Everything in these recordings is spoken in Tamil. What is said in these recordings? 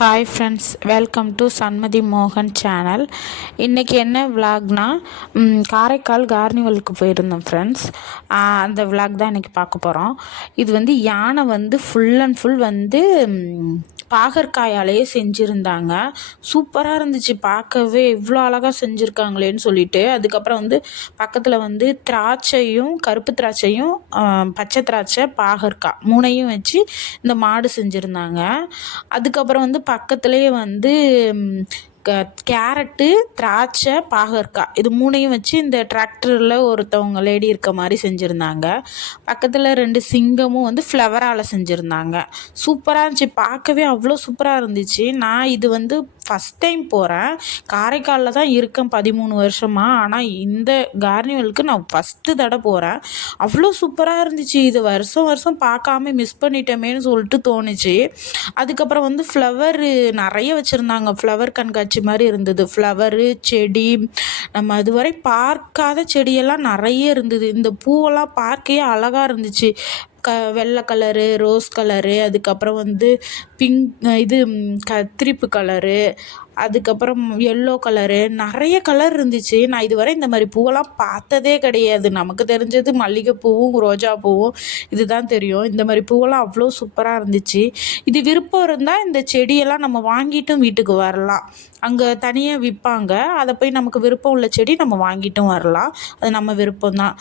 Hi friends, welcome to Sanmathi மோகன் சேனல். இன்றைக்கி என்ன விலாக்னா, காரைக்கால் கார்னிவலுக்கு போயிருந்தோம் ஃப்ரெண்ட்ஸ். அந்த விலாக் தான் இன்றைக்கி பார்க்க போகிறோம். இது வந்து யானை வந்து ஃபுல் அண்ட் ஃபுல் வந்து பாகற்காயாலேயே செஞ்சுருந்தாங்க. சூப்பராக இருந்துச்சு பார்க்கவே, இவ்வளோ அழகாக செஞ்சுருக்காங்களேன்னு சொல்லிட்டு. அதுக்கப்புறம் வந்து பக்கத்தில் வந்து திராட்சையும், கருப்பு திராட்சையும், பச்சை திராட்சை, பாகற்காய் மூணையும் வச்சு இந்த மாடு செஞ்சுருந்தாங்க. அதுக்கப்புறம் வந்து பக்கத்துலேயே வந்து கேரட்டு, திராட்சை, பாகற்காய் இது மூணையும் வச்சு இந்த டிராக்டரில் ஒருத்தவங்க லேடி இருக்க மாதிரி செஞ்சுருந்தாங்க. பக்கத்தில் 2 சிங்கமும் வந்து ஃப்ளவரால் செஞ்சுருந்தாங்க. சூப்பராக இருந்துச்சு பார்க்கவே, அவ்வளோ சூப்பராக இருந்துச்சு. நான் இது வந்து ஃபஸ்ட் டைம் போகிறேன். காரைக்காலில் தான் இருக்கேன் 13 வருஷமாக. ஆனால் இந்த கார்னிவலுக்கு நான் ஃபஸ்ட்டு தடவை போகிறேன். அவ்வளோ சூப்பராக இருந்துச்சு. இது வருஷம் வருஷம் பார்க்காம மிஸ் பண்ணிட்டோமேன்னு சொல்லிட்டு தோணுச்சு. அதுக்கப்புறம் வந்து ஃப்ளவரு நிறைய வச்சுருந்தாங்க. ஃப்ளவர் கண்காட்சி மாதிரி இருந்தது. ஃப்ளவரு, செடி, நம்ம இதுவரை பார்க்காத செடியெல்லாம் நிறைய இருந்தது. இந்த பூவெல்லாம் பார்க்கையே அழகாக இருந்துச்சு. வெள்ளை கலரு, ரோஸ் கலரு, அதுக்கப்புறம் வந்து பிங்க் கத்திரிப்பு கலரு, அதுக்கப்புறம் எல்லோ கலரு, நிறைய கலர் இருந்துச்சு. நான் இதுவரை இந்த மாதிரி பூவெல்லாம் பார்த்ததே கிடையாது. நமக்கு தெரிஞ்சது மல்லிகைப்பூவும் ரோஜா பூவும் இதுதான் தெரியும். இந்த மாதிரி பூவெல்லாம் அவ்வளோ சூப்பராக இருந்துச்சு. இது விருப்பம் இருந்தால் இந்த செடியெல்லாம் நம்ம வாங்கிட்டும் வீட்டுக்கு வரலாம். அங்கே தனியாக விற்பாங்க. அதை போய் நமக்கு விருப்பம் உள்ள செடி நம்ம வாங்கிட்டும் வரலாம். அது நம்ம விருப்பம்தான்.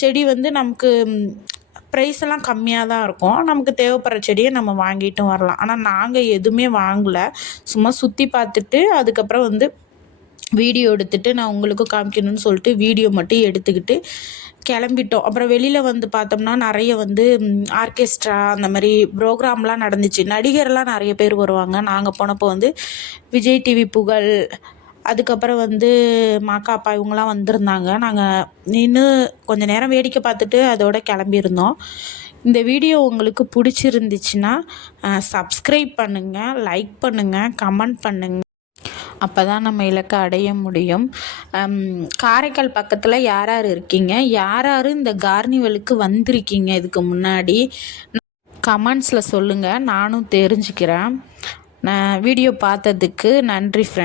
செடி வந்து நமக்கு ப்ரைஸ் எல்லாம் கம்மியாக தான் இருக்கும். நமக்கு தேவைப்படுற செடியை நம்ம வாங்கிட்டும் வரலாம். ஆனால் நாங்கள் எதுவுமே வாங்கலை. சும்மா சுற்றி பார்த்துட்டு அதுக்கப்புறம் வந்து வீடியோ எடுத்துகிட்டு நான் உங்களுக்கு காமிக்கணும்னு சொல்லிட்டு வீடியோ மட்டும் எடுத்துக்கிட்டு கிளம்பிட்டோம். அப்புறம் வெளியில் வந்து பார்த்தோம்னா நிறைய வந்து ஆர்கெஸ்ட்ரா அந்த மாதிரி ப்ரோக்ராம்லாம் நடந்துச்சு. நடிகர்லாம் நிறைய பேர் வருவாங்க. நாங்கள் போனப்போ வந்து விஜய் டிவி புகழ், அதுக்கப்புறம் வந்து மாக்காப்பா இவங்களாம் வந்திருந்தாங்க. நாங்கள் நின்று கொஞ்சம் நேரம் வேடிக்கை பார்த்துட்டு அதோட கிளம்பியிருந்தோம். இந்த வீடியோ உங்களுக்கு பிடிச்சிருந்துச்சுன்னா சப்ஸ்கிரைப் பண்ணுங்கள், லைக் பண்ணுங்கள், கமெண்ட் பண்ணுங்கள். அப்போ தான் நம்ம இலக்கை அடைய முடியும். காரைக்கால் பக்கத்தில் யார் யார் இருக்கீங்க, யார் யார் இந்த கார்னிவலுக்கு வந்திருக்கீங்க இதுக்கு முன்னாடி கமெண்ட்ஸில் சொல்லுங்கள். நானும் தெரிஞ்சுக்கிறேன். வீடியோ பார்த்ததுக்கு நன்றி ஃப்ரெண்ட்.